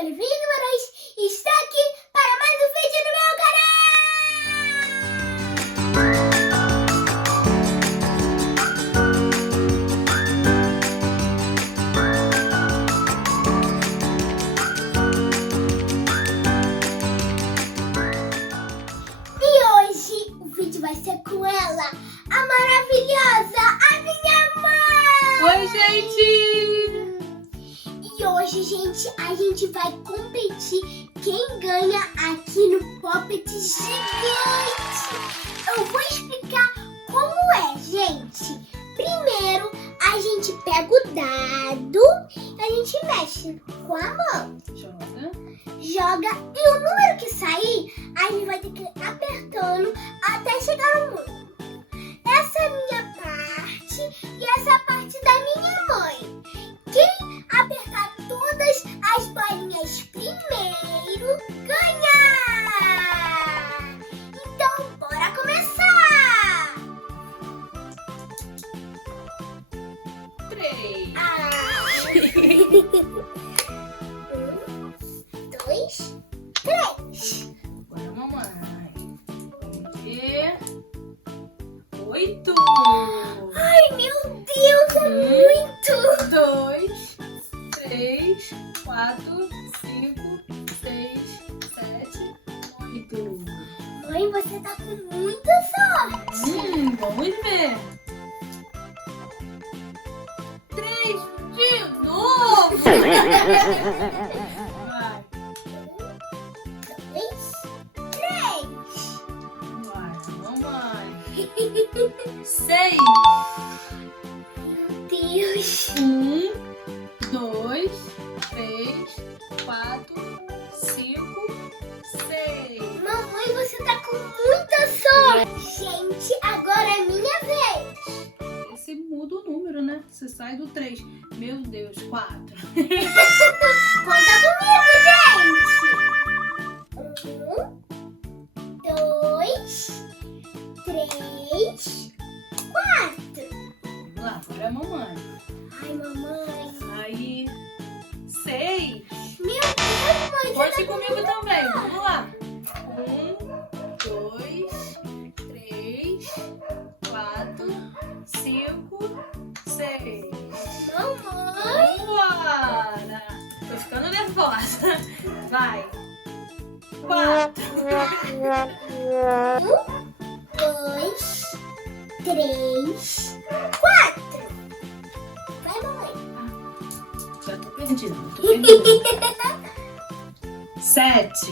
Olivinha Guimarães e está aqui para mais um vídeo no meu canal! E hoje o vídeo vai ser com ela, a maravilhosa, a minha mãe! Oi, gente! E hoje, gente, a gente vai competir quem ganha aqui no Poppet Gigante. Eu vou explicar como é, gente. Primeiro, a gente pega o dado e a gente mexe com a mão. Joga e o número que sair, a gente vai ter que ir apertando até chegar no número. Essa é a minha parte e essa é a parte da minha mãe. Quem apertar todas as bolinhas primeiro ganha! Então, bora começar! 3. Dois, três. Agora, mamãe. Vamos ver. 8. Ai, meu Deus, é muito! 2, 3, 4, 5, 6, 7, 8. Mãe, você tá com muita sorte! Vamos ver. 3 de novo. Vai. Três. Vai, mamãe. 6. Meu Deus! 1, 2, 3, 4, 5, 6. Mamãe, você tá com muita sorte! Gente, agora é minha vez! Você muda o número, né? Você sai do 3. Meu Deus, 4. Conta comigo, gente! 1, 2, 3, 4. Vamos lá, agora é a mamãe. Ai, mamãe! Aí, 6. Meu Deus, mãe! Conte comigo também. Vamos lá. 1, 2, 3, 4, 5, 6. Mamãe! Bora! Tô ficando nervosa. Vai. 4. 2, 3, 4. Vai, mamãe. Já tô perdida. 7.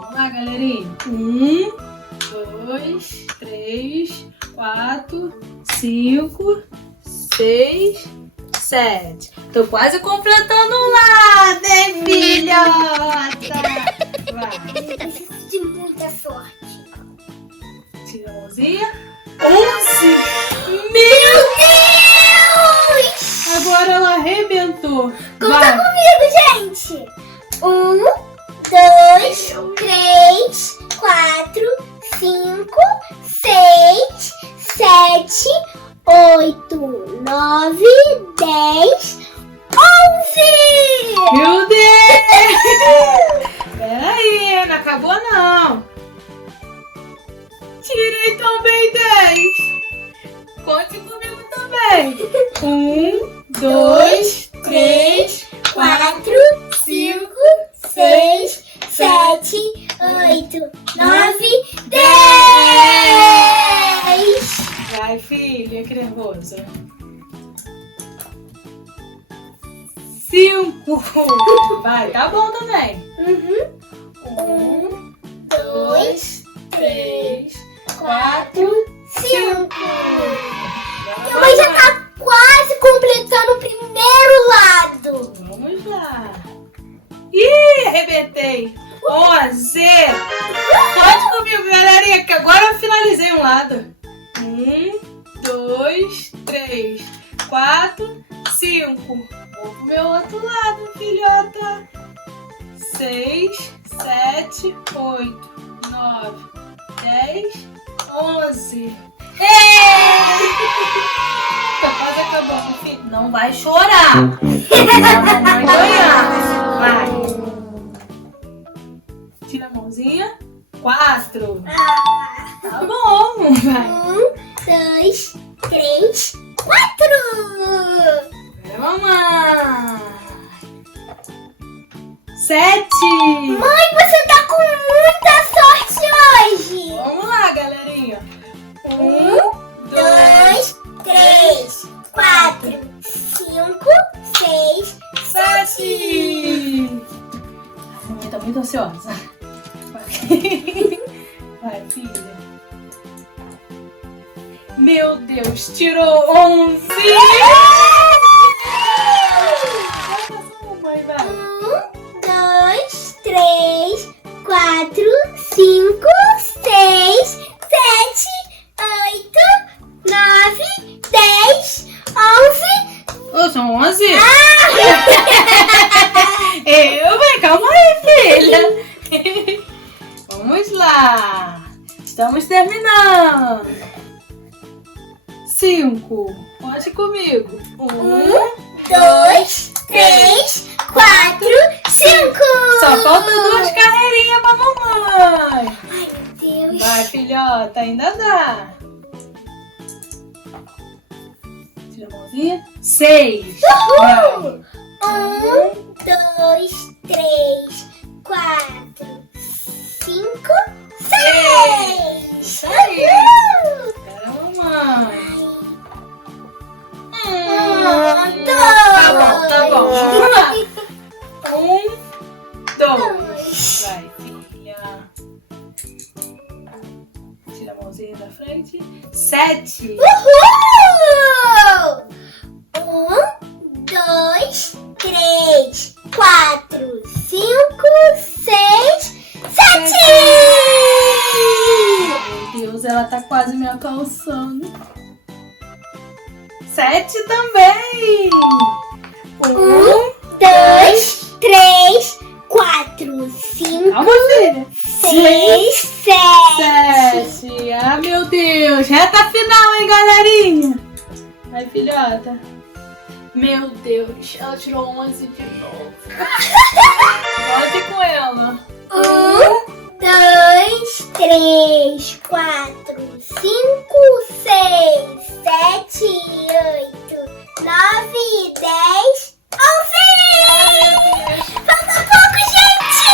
Vamos lá, galerinha. 1, 2, 3, 4, 5, 6, 7. Tô quase completando um lado, hein, filhota? Vai. Eu preciso de muita sorte. Tira a mãozinha. 11. Meu Deus! Agora ela arrebentou. Conta Vai. comigo, gente! 1, 2, 3, 4, 5, 6, 7, 8, 9, 10, 11! Meu Deus! Peraí, não acabou não. Tirei também 10. Conte comigo também. 1, 2, 3, 4, 5, 6, 7, 8, 9, 10! Vai, filha, que nervosa. 5. Vai, tá bom também. 1, 2, 3, 4, 5. Minha mãe já tá quase completando o primeiro lado. Vamos lá. Ih, arrebentei. 11. Pode comigo, galerinha, que agora eu finalizei um lado. 1, 2, 3, 4, 5. Vou pro meu outro lado, filhota. 6, 7, 8, 9, 10, 11. Tá quase acabando, filho. Não vai chorar. A mamãe ganhar. Vai. 4. Tá bom, vai. 1, 2, 3, 4. Agora, mamãe. 7. Mãe, você tá com muita sorte hoje. Vamos lá, galerinha. 1, 2, 3, 4, 5, 6, 7. A mamãe tá muito ansiosa. Vai, filha. Meu Deus, tirou 11. Vai passar, mamãe, vai. 1, 2, 3, 4, 5, 6, 7, 8, 9, 10, 11. Oh, são 11? Vai, calma aí, filha. Vamos lá. Estamos terminando. 5. Conte comigo. 1, 2, 3, 4, 5. Só falta 2 carreirinhas pra mamãe. Ai, meu Deus. Vai, filhota, ainda dá. Tira a mãozinha. 6. Uhul! 1, 2, 3, 4, 5, 6. Isso aí. Uhul! Agora, mamãe. Tá bom. Vamos lá. 1, 2. Vai, filha. Tira a mãozinha da frente. 7. Uhul! 1, 2, 3, 4, 5, 6, 7. Meu Deus, ela tá quase me alcançando. 7 também. 1, 2, 3, 4, 5, Calma, filha. 6, 7. 7. Ah, meu Deus. Reta final, hein, galerinha? Vai, filhota. Meu Deus, ela tirou 11 de novo. Volte com ela. 1, 2, 3, 4, 5, 6, 7, 8, 9, 10, 11! Falta pouco, gente!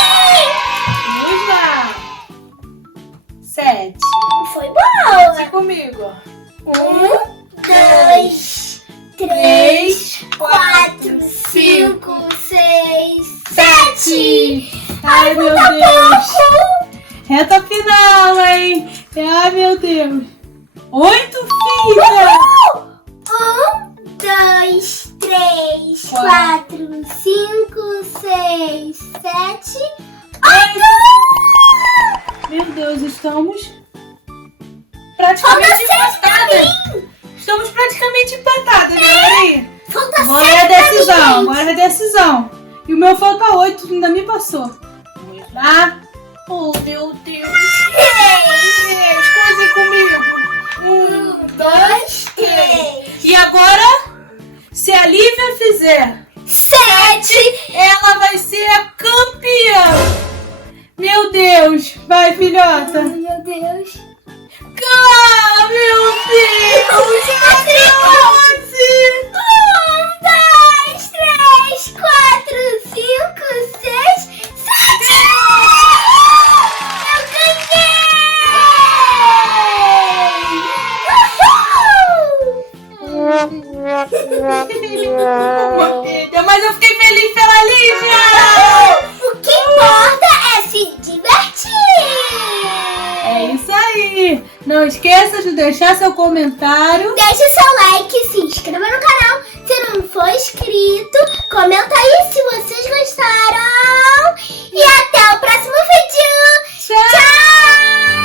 Vamos lá. 7. Foi boa! Vai comigo. 1, 2, 3, 4, 5, 6, 7! Ai, meu Deus. Reta final, hein? Ai, meu Deus. 8, filha. 1, 2, 3, 4, 5, 6, 7, 8! Meu Deus, estamos praticamente empatadas. Estamos praticamente empatadas, galerinha. Falta Agora é a decisão, agora é a decisão. E o meu falta 8, ainda me passou. Vamos lá. Oh, meu Deus. Coisa comigo. 1, 2, 3, E agora, se a Lívia fizer 7! ela vai ser a campeã. Meu Deus. Vai, filhota. Ai, meu Deus! Ah, meu Deus. Vai, 1, 2, 3, 4, 5, 6, 7! Eu ganhei! Mas eu fiquei feliz pela Lívia. O que importa é se divertir! É isso aí. Não esqueça de deixar seu comentário. Deixe seu like, se inscreva no canal se não for inscrito. Comenta aí se vocês gostaram. E até o próximo vídeo. Tchau. Tchau!